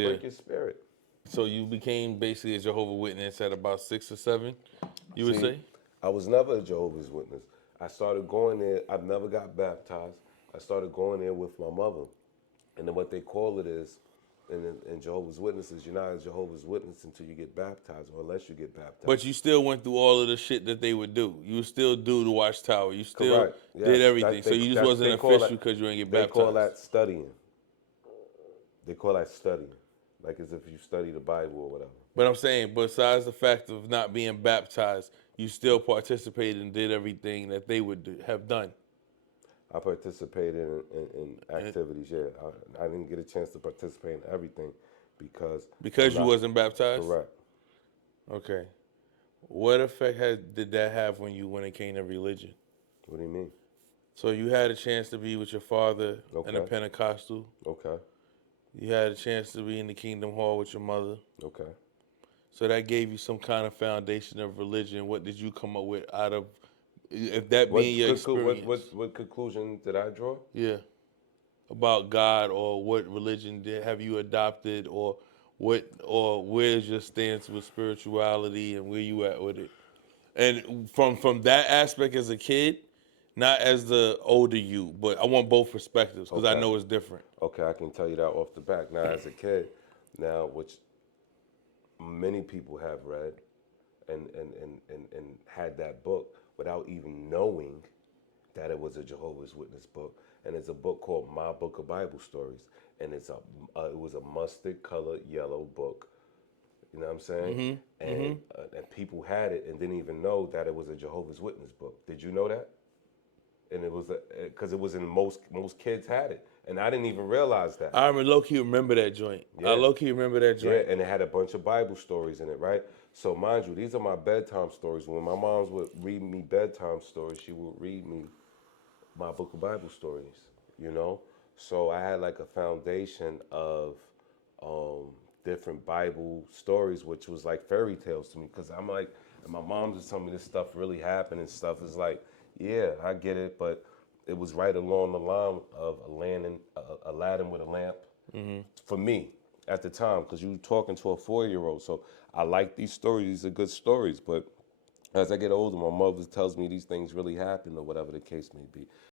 Yeah. break your spirit. So you became basically a Jehovah Witness at about 6 or 7, you would See, say? I was never a Jehovah's Witness. I started going there. I've never got baptized. I started going there with my mother. And then what they call it is, in Jehovah's Witnesses, you're not a Jehovah's Witness until you get baptized or unless you get But baptized. you still went through all of the shit that they would do. You would still do the Watchtower. You still Correct. did Yes. everything. That So they you just that's wasn't they call official that because you didn't get they call baptized. that studying. They call that studying. Like as if you study the Bible or whatever. But I'm saying, besides the fact of not being baptized, you still participated and did everything that they would have done. I participated in And activities. Yeah, I didn't get a chance to participate in everything because I'm because you not wasn't baptized? correct. Okay. What effect did that have when it came to religion? What do you mean? So you had a chance to be with your father in a Okay, Pentecostal. okay, You had a chance to be in the Kingdom Hall with your mother. okay. So that gave you some kind of foundation of religion. What did you come up with out of, if that being What your conclu- experience? what conclusion did I draw? Yeah, about God, or what religion have you adopted, or where's your stance with spirituality and where you at with it? And from that aspect as a kid, not as the older you, but I want both perspectives because I Okay, know it's different. okay. I can tell you that off the back. Now, as a kid, now which many people have read and had that book without even knowing that it was a Jehovah's Witness book, and it's a book called My Book of Bible Stories, and it was a mustard colored yellow book. You know what I'm saying? And people had it and didn't even know that it was a Jehovah's Witness book. Did you know that? And it was because it was in most kids had it, and I didn't even realize that. I low key remember that joint. I Yeah, low key remember that yeah, joint. and it had a bunch of Bible stories in it, right? So mind you, these are my bedtime stories. When my moms would read me bedtime stories, she would read me my book of Bible stories, you know? So I had like a foundation of um, different Bible stories, which was like fairy tales to me. Cause I'm like, and my mom just told me this stuff really happened and stuff. It's like, yeah, I get it, but it was right along the line of Aladdin with a lamp for me at the time, because you were talking to a 4-year-old. So I like these stories. These are good stories, but as I get older, my mother tells me these things really happened or whatever the case may be.